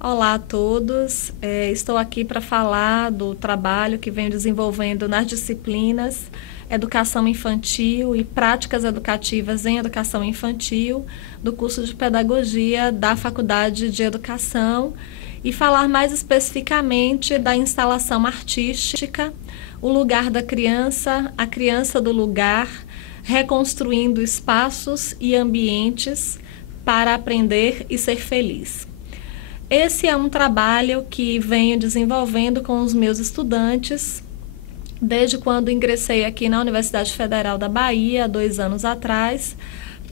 Olá a todos, estou aqui para falar do trabalho que venho desenvolvendo nas disciplinas Educação Infantil e Práticas Educativas em Educação Infantil, do curso de Pedagogia da Faculdade de Educação, e falar mais especificamente da instalação artística, o lugar da criança, a criança do lugar, reconstruindo espaços e ambientes para aprender e ser feliz. Esse é um trabalho que venho desenvolvendo com os meus estudantes desde quando ingressei aqui na Universidade Federal da Bahia, há 2 anos atrás,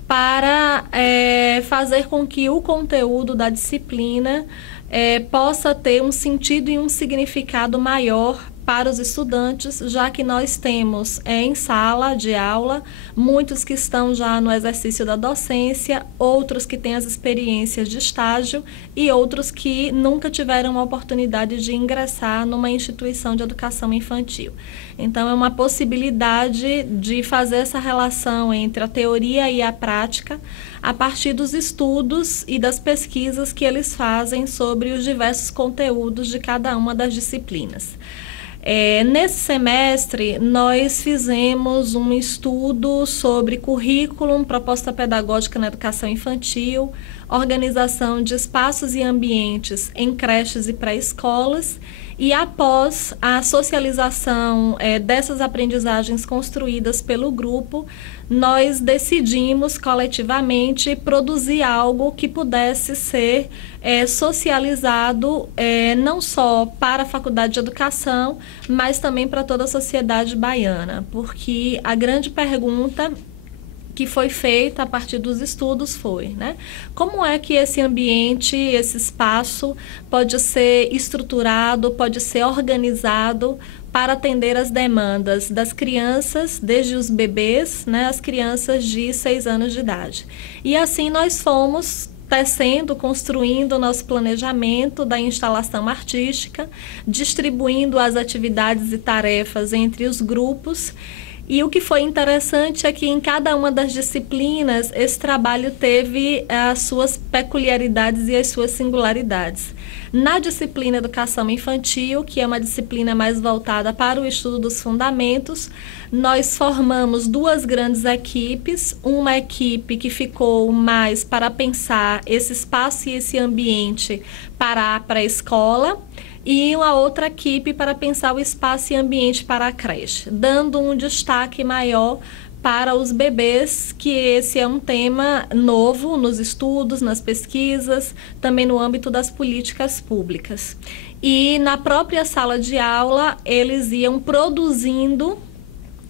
para fazer com que o conteúdo da disciplina possa ter um sentido e um significado maior para os estudantes, já que nós temos em sala de aula muitos que estão já no exercício da docência, outros que têm as experiências de estágio e outros que nunca tiveram a oportunidade de ingressar numa instituição de educação infantil. Então, é uma possibilidade de fazer essa relação entre a teoria e a prática a partir dos estudos e das pesquisas que eles fazem sobre os diversos conteúdos de cada uma das disciplinas. Nesse semestre, nós fizemos um estudo sobre currículo, proposta pedagógica na educação infantil, organização de espaços e ambientes em creches e pré-escolas, e após a socialização dessas aprendizagens construídas pelo grupo, nós decidimos coletivamente produzir algo que pudesse ser socializado não só para a Faculdade de Educação, mas também para toda a sociedade baiana, porque a grande pergunta que foi feita a partir dos estudos foi, né? Como é que esse ambiente, esse espaço pode ser estruturado, pode ser organizado para atender as demandas das crianças, desde os bebês, né, as crianças de 6 anos de idade. E assim nós fomos tecendo, construindo o nosso planejamento da instalação artística, distribuindo as atividades e tarefas entre os grupos. E o que foi interessante é que em cada uma das disciplinas esse trabalho teve as suas peculiaridades e as suas singularidades. Na disciplina Educação Infantil, que é uma disciplina mais voltada para o estudo dos fundamentos, nós formamos 2 grandes equipes, uma equipe que ficou mais para pensar esse espaço e esse ambiente para a pré-escola, e uma outra equipe para pensar o espaço e ambiente para a creche, dando um destaque maior para os bebês, que esse é um tema novo nos estudos, nas pesquisas, também no âmbito das políticas públicas. E na própria sala de aula, eles iam produzindo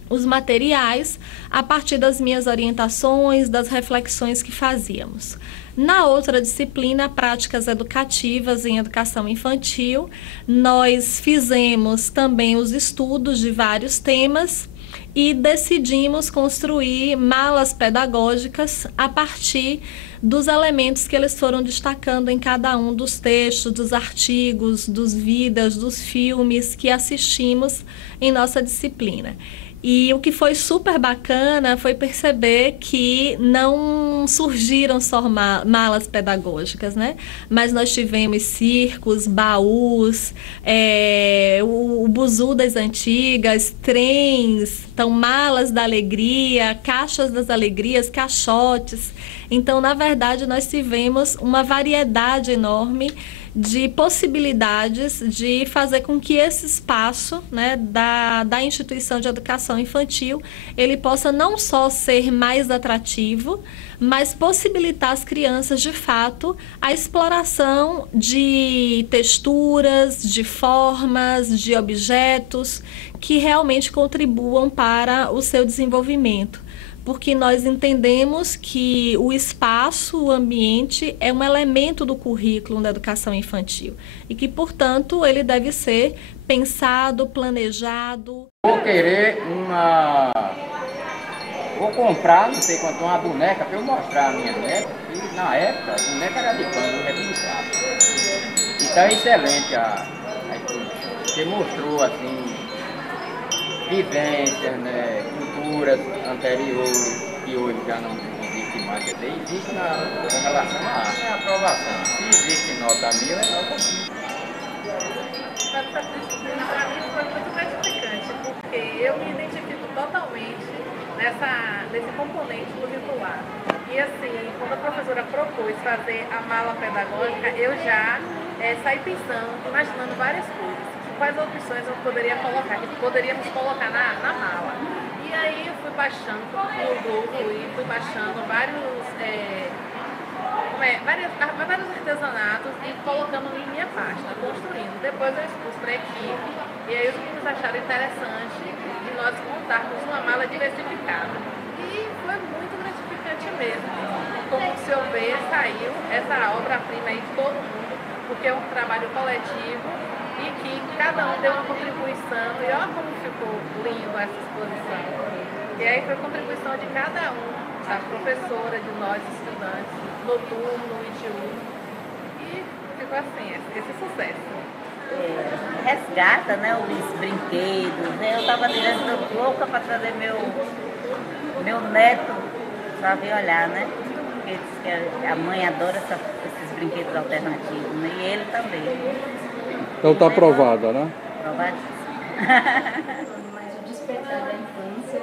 os materiais a partir das minhas orientações, das reflexões que fazíamos. Na outra disciplina, Práticas Educativas em Educação Infantil, nós fizemos também os estudos de vários temas e decidimos construir malas pedagógicas a partir dos elementos que eles foram destacando em cada um dos textos, dos artigos, dos vídeos, dos filmes que assistimos em nossa disciplina. E o que foi super bacana foi perceber que não surgiram só malas pedagógicas, né? Mas nós tivemos circos, baús, o buzu das antigas, trens, então malas da alegria, caixas das alegrias, caixotes. Então, na verdade, nós tivemos uma variedade enorme de possibilidades de fazer com que esse espaço, né, da instituição de educação infantil, ele possa não só ser mais atrativo, mas possibilitar às crianças, de fato, a exploração de texturas, de formas, de objetos que realmente contribuam para o seu desenvolvimento. Porque nós entendemos que o espaço, o ambiente, é um elemento do currículo da educação infantil e que, portanto, ele deve ser pensado, planejado. Vou comprar, não sei quanto, uma boneca para eu mostrar a minha neta, e na época a boneca era de pano, replicado. Então é excelente você mostrou assim vivências, né, culturas anteriores que hoje já não existem mas existe com relação à aprovação. Se existe nota 1000, é nota 1000. Essa disciplina para mim foi muito gratificante, porque eu me identifico totalmente nesse componente curricular. E assim, quando a professora propôs fazer a mala pedagógica, eu já saí pensando, imaginando várias coisas. Quais opções eu poderia colocar, que poderíamos colocar na mala. E aí eu fui baixando no grupo e fui baixando vários artesanatos e colocando em minha pasta, construindo. Depois eu expus para a equipe e aí os meninos acharam interessante de nós montarmos uma mala diversificada. E foi muito gratificante mesmo. Como o senhor vê, saiu essa obra-prima aí de todo mundo, porque é um trabalho coletivo e que cada um deu uma contribuição. E olha como ficou lindo essa exposição. E aí foi a contribuição de cada um, da professora, de nós estudantes, noturno, ITU. E ficou assim, esse sucesso. Resgata, né, os brinquedos, né? Eu estava dizendo, louca para trazer meu neto para vir olhar, né? Porque diz que a mãe adora esses brinquedos alternativos, né? E ele também. Então está aprovada, né? Aprovadíssimo. Mas o despertar da infância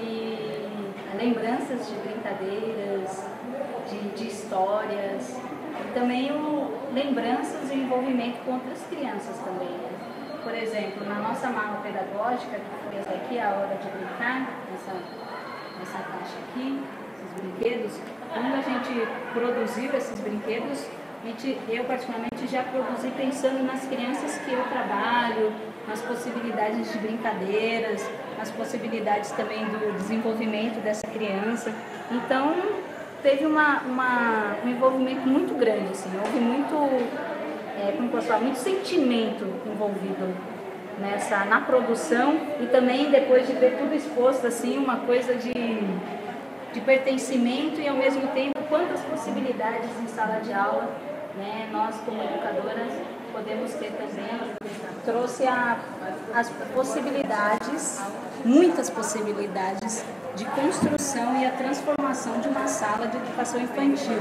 e lembranças de brincadeiras, de histórias, e também lembranças e envolvimento com outras crianças também. Por exemplo, na nossa mala pedagógica, que foi essa aqui, a hora de brincar, essa caixa aqui, esses brinquedos, quando a gente produziu esses brinquedos, eu particularmente já produzi pensando nas crianças que eu trabalho, nas possibilidades de brincadeiras, nas possibilidades também do desenvolvimento dessa criança. Então, teve um envolvimento muito grande, assim, houve muito, como posso falar, muito sentimento envolvido na produção e também depois de ver tudo exposto, assim, uma coisa de pertencimento e ao mesmo tempo quantas possibilidades em sala de aula, né, nós como educadoras podemos ter também. Trouxe as possibilidades, muitas possibilidades de construção e a transformação de uma sala de educação infantil.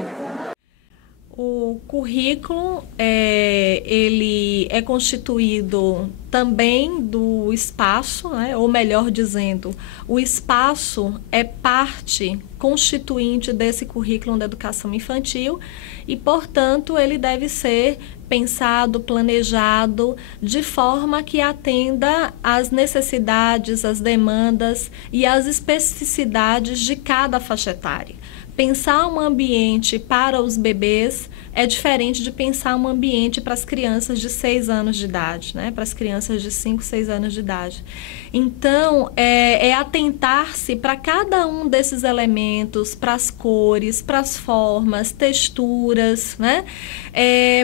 O currículo, ele é constituído também do espaço, né? Ou melhor dizendo, o espaço é parte constituinte desse currículo da educação infantil e, portanto, ele deve ser pensado, planejado de forma que atenda às necessidades, às demandas e às especificidades de cada faixa etária. Pensar um ambiente para os bebês é diferente de pensar um ambiente para as crianças de 6 anos de idade, né? Para as crianças de 5, 6 anos de idade. Então, é atentar-se para cada um desses elementos, para as cores, para as formas, texturas, né?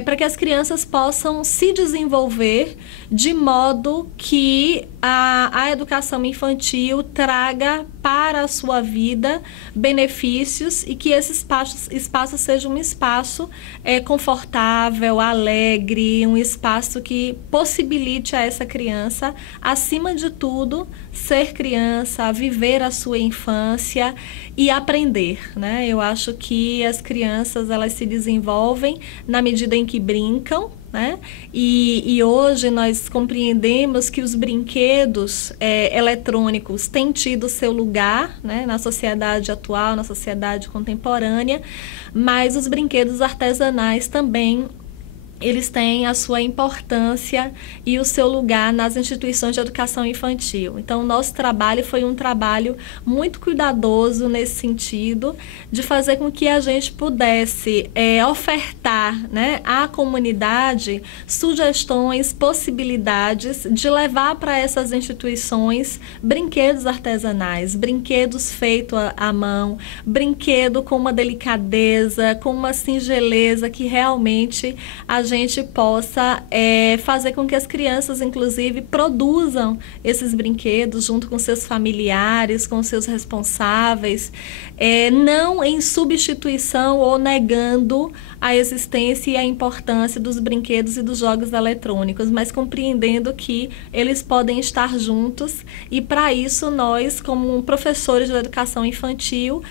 Para que as crianças possam se desenvolver de modo que a educação infantil traga para a sua vida benefícios e que esse espaço seja um espaço confortável, alegre, um espaço que possibilite a essa criança, acima de tudo, ser criança, viver a sua infância e aprender, né? Eu acho que as crianças, elas se desenvolvem na medida em que brincam, né? E hoje nós compreendemos que os brinquedos eletrônicos têm tido seu lugar, né, na sociedade atual, na sociedade contemporânea, mas os brinquedos artesanais também, eles têm a sua importância e o seu lugar nas instituições de educação infantil. Então, o nosso trabalho foi um trabalho muito cuidadoso nesse sentido, de fazer com que a gente pudesse ofertar, né, à comunidade sugestões, possibilidades de levar para essas instituições brinquedos artesanais, brinquedos feitos à mão, brinquedo com uma delicadeza, com uma singeleza que realmente a gente possa fazer com que as crianças, inclusive, produzam esses brinquedos junto com seus familiares, com seus responsáveis, não em substituição ou negando a existência e a importância dos brinquedos e dos jogos eletrônicos, mas compreendendo que eles podem estar juntos, e para isso nós, como professores de educação infantil,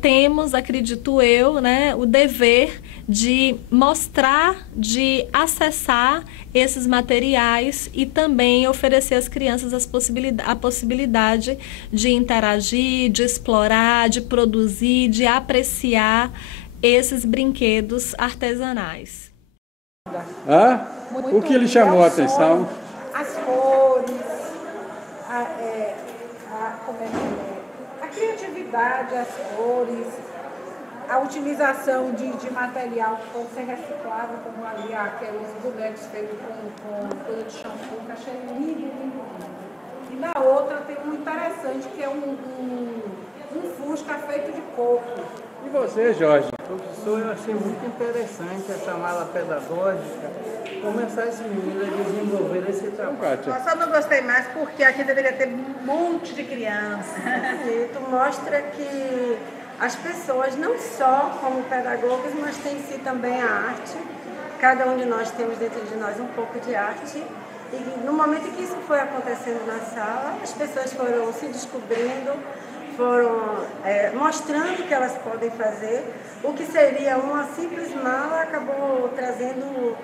temos, acredito eu, né, o dever de mostrar, de acessar esses materiais e também oferecer às crianças a possibilidade de interagir, de explorar, de produzir, de apreciar esses brinquedos artesanais. O que lhe chamou a atenção? As cores, a criatividade, as cores, a utilização de material que pode ser reciclável, como ali aqueles bonecos feitos com coisa de shampoo, que achei lindo, lindo, lindo. E na outra tem um interessante, que é um Fusca feito de coco. E você, Jorge? Professor, eu achei muito interessante essa mala pedagógica, começar esse menino a desenvolver esse trabalho. Eu só não gostei mais porque aqui deveria ter um monte de crianças. E tu mostra que as pessoas, não só como pedagogos, mas tem em si também a arte. Cada um de nós temos dentro de nós um pouco de arte. E no momento em que isso foi acontecendo na sala, as pessoas foram se descobrindo, foram mostrando que elas podem fazer. O que seria uma simples mala acabou trazendo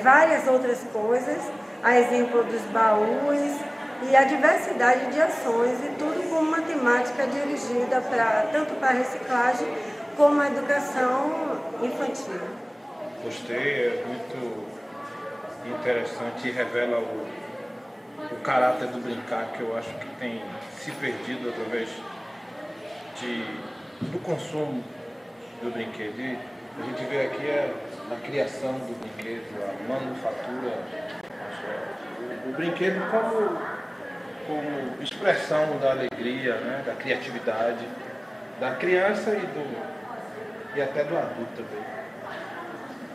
várias outras coisas, a exemplo dos baús e a diversidade de ações, e tudo com uma temática dirigida tanto para a reciclagem como a educação infantil. Gostei, é muito interessante e revela o caráter do brincar, que eu acho que tem se perdido através do consumo do brinquedo. E a gente vê aqui a criação do brinquedo, a manufatura, o brinquedo como expressão da alegria, né, da criatividade da criança e até do adulto também.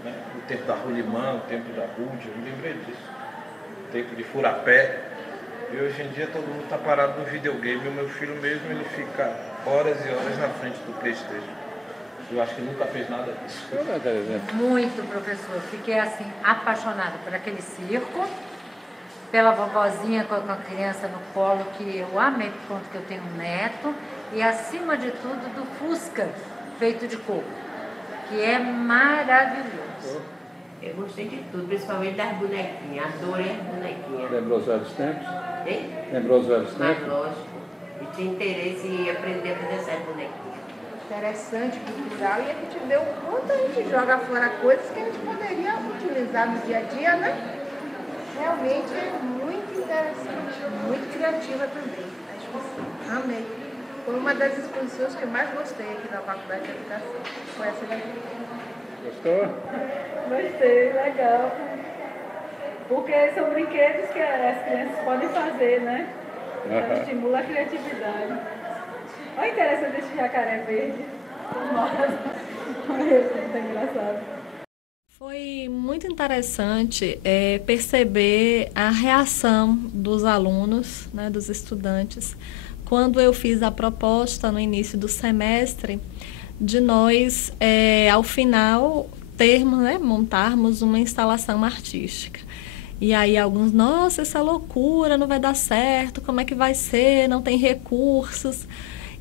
Né? O tempo da rolimã, o tempo da rude, eu me lembrei disso. O tempo de furapé. E hoje em dia todo mundo está parado no videogame. O meu filho mesmo, ele fica horas e horas na frente do PlayStation. Eu acho que nunca fez nada disso. Muito, professor. Fiquei assim, apaixonada por aquele circo, pela vovozinha com a criança no colo, que eu amei por conta que eu tenho um neto, e acima de tudo do Fusca feito de coco, que é maravilhoso. Eu gostei de tudo, principalmente das bonequinhas. Adorei as bonequinhas. Lembrou os velhos tempos? Hein? Lembrou os velhos Mas tempos? lógico. E tinha interesse em aprender a fazer essas bonequinhas. Interessante, cultural, e a gente vê o quanto a gente joga fora coisas que a gente poderia utilizar no dia a dia, né? Realmente é muito interessante, muito criativa também. Acho que sim. Amei. Foi uma das exposições que eu mais gostei aqui na Faculdade de Educação. Foi essa daqui. Gostou? Gostei, legal. Porque são brinquedos que as crianças podem fazer, né? Então estimula a criatividade. Olha a interessante esse jacaré verde. Nossa, muito engraçado. Foi muito interessante perceber a reação dos alunos, né, dos estudantes, quando eu fiz a proposta no início do semestre de nós, ao final, montarmos uma instalação artística. E aí alguns, nossa, essa loucura, não vai dar certo, como é que vai ser, não tem recursos.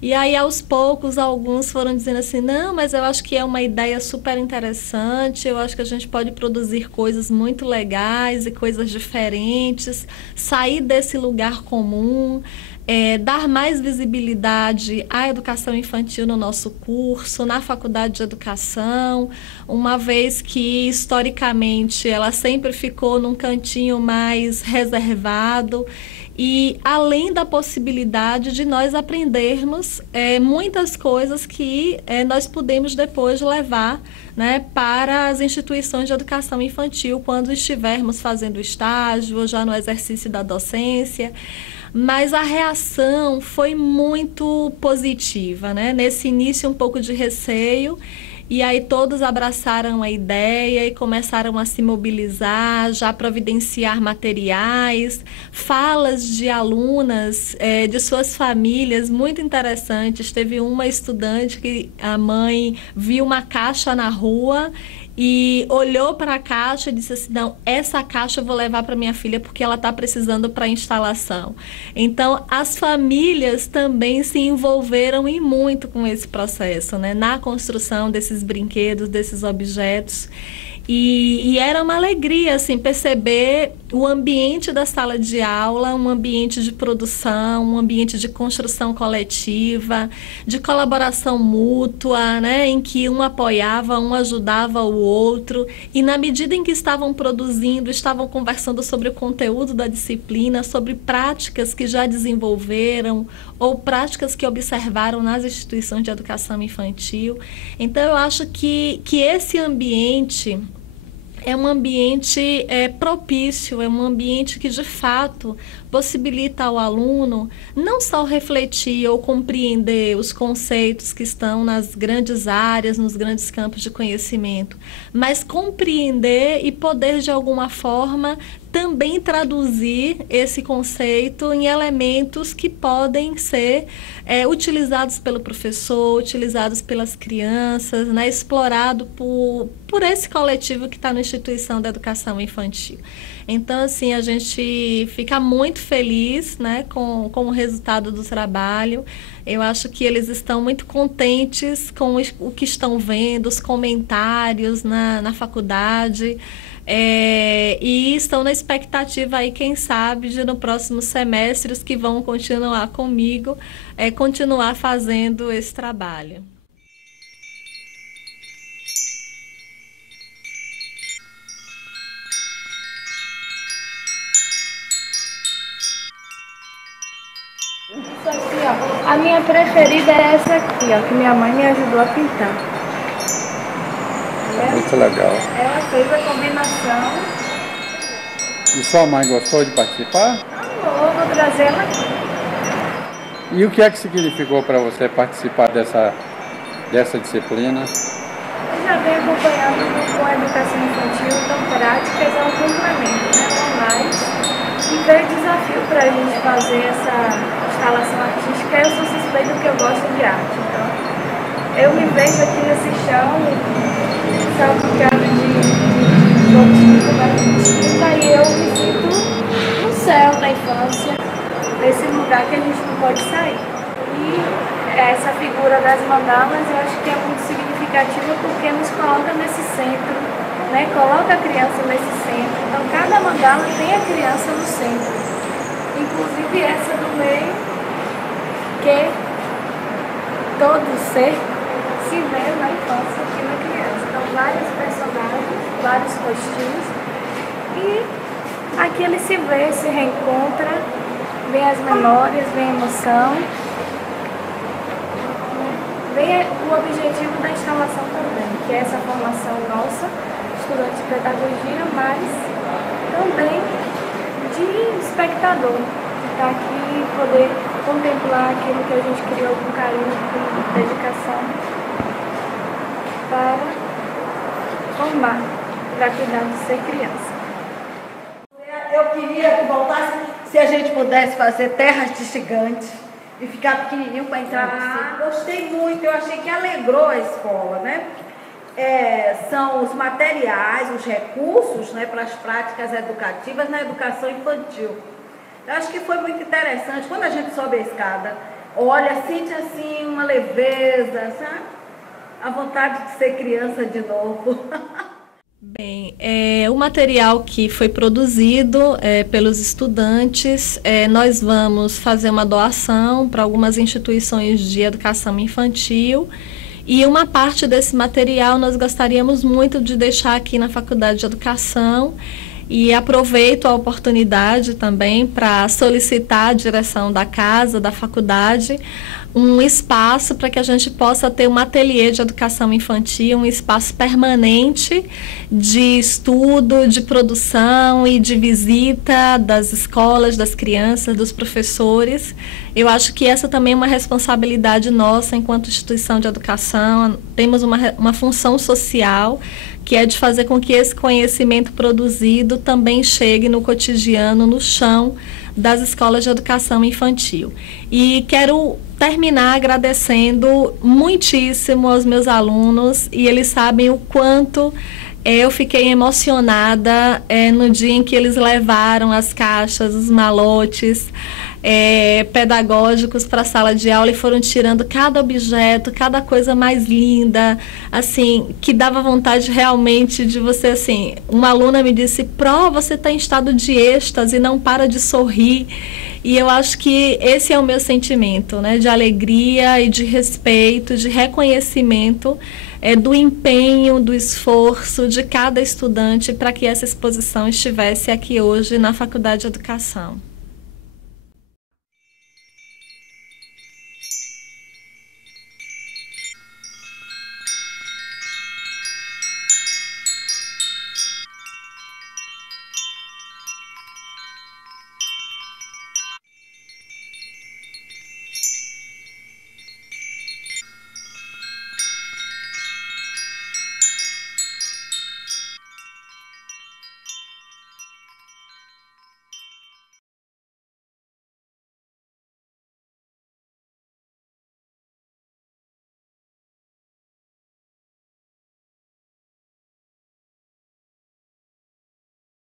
E aí, aos poucos, alguns foram dizendo assim, não, mas eu acho que é uma ideia super interessante, eu acho que a gente pode produzir coisas muito legais e coisas diferentes, sair desse lugar comum, dar mais visibilidade à educação infantil no nosso curso, na faculdade de educação, uma vez que, historicamente, ela sempre ficou num cantinho mais reservado. E além da possibilidade de nós aprendermos muitas coisas que nós podemos depois levar, né, para as instituições de educação infantil quando estivermos fazendo estágio ou já no exercício da docência. Mas a reação foi muito positiva, né? Nesse início um pouco de receio, E aí todos abraçaram a ideia e começaram a se mobilizar, já providenciar materiais, falas de alunas, de suas famílias, muito interessantes. Teve uma estudante que a mãe viu uma caixa na rua e olhou para a caixa e disse assim, não, essa caixa eu vou levar para minha filha porque ela está precisando para instalação. Então, as famílias também se envolveram e muito com esse processo, né? Na construção desses brinquedos, desses objetos. E era uma alegria, assim, perceber o ambiente da sala de aula, um ambiente de produção, um ambiente de construção coletiva, de colaboração mútua, né, em que um apoiava, um ajudava o outro. E na medida em que estavam produzindo, estavam conversando sobre o conteúdo da disciplina, sobre práticas que já desenvolveram ou práticas que observaram nas instituições de educação infantil. Então, eu acho que esse ambiente é um ambiente propício, é um ambiente que, de fato, possibilita ao aluno não só refletir ou compreender os conceitos que estão nas grandes áreas, nos grandes campos de conhecimento, mas compreender e poder, de alguma forma, também traduzir esse conceito em elementos que podem ser utilizados pelo professor, utilizados pelas crianças, né, explorado por esse coletivo que está na instituição da educação infantil. Então, assim, a gente fica muito feliz, né, com o resultado do trabalho. Eu acho que eles estão muito contentes com o que estão vendo, os comentários na faculdade. E estão na expectativa aí, quem sabe, de no próximo semestre os que vão continuar comigo, continuar fazendo esse trabalho. Isso aqui, ó, a minha preferida é essa aqui, ó, que minha mãe me ajudou a pintar. Muito legal. Ela fez a combinação. E sua mãe gostou de participar? Vou trazer ela aqui. E o que é que significou para você participar dessa disciplina? Eu já venho acompanhando com a educação infantil, então práticas é um complemento, né? Não mais. E veio desafio para a gente fazer essa instalação artística. Eu sou suspeita porque eu gosto de arte, então eu me vejo aqui nesse chão, salpicado de motivo, né? Daí eu me sinto no céu da infância, nesse lugar que a gente não pode sair. E essa figura das mandalas eu acho que é muito significativa porque nos coloca nesse centro, né? Coloca a criança nesse centro. Então cada mandala tem a criança no centro. Inclusive essa do meio, que todo ser se vê na infância aqui na criança. Então vários personagens, vários rostinhos. E aqui ele se vê, se reencontra, vem as memórias, vem a emoção. Vem o objetivo da instalação também, que é essa formação nossa, estudante de pedagogia, mas também de espectador, que está aqui e poder contemplar aquilo que a gente criou com carinho, com dedicação, para formar, para cuidar de ser criança. Eu queria que voltasse, se a gente pudesse fazer terras de gigantes e ficar pequenininho para entrar no ciclo. Gostei muito, eu achei que alegrou a escola, né? São os materiais, os recursos, né, para as práticas educativas na educação infantil. Eu acho que foi muito interessante. Quando a gente sobe a escada, olha, sente assim uma leveza, sabe? A vontade de ser criança de novo. Bem, o material que foi produzido pelos estudantes, nós vamos fazer uma doação para algumas instituições de educação infantil e uma parte desse material nós gostaríamos muito de deixar aqui na Faculdade de Educação E aproveito a oportunidade também para solicitar à direção da casa, da faculdade, um espaço para que a gente possa ter um ateliê de educação infantil, um espaço permanente de estudo, de produção e de visita das escolas, das crianças, dos professores. Eu acho que essa também é uma responsabilidade nossa enquanto instituição de educação. Temos uma função social, que é de fazer com que esse conhecimento produzido também chegue no cotidiano, no chão das escolas de educação infantil. E quero terminar agradecendo muitíssimo aos meus alunos, e eles sabem o quanto eu fiquei emocionada no dia em que eles levaram as caixas, os malotes pedagógicos para a sala de aula e foram tirando cada objeto, cada coisa mais linda, assim, que dava vontade realmente de você, assim, uma aluna me disse: Pró, você está em estado de êxtase, não para de sorrir. E eu acho que esse é o meu sentimento, né, de alegria e de respeito, de reconhecimento do empenho, do esforço de cada estudante para que essa exposição estivesse aqui hoje na Faculdade de Educação.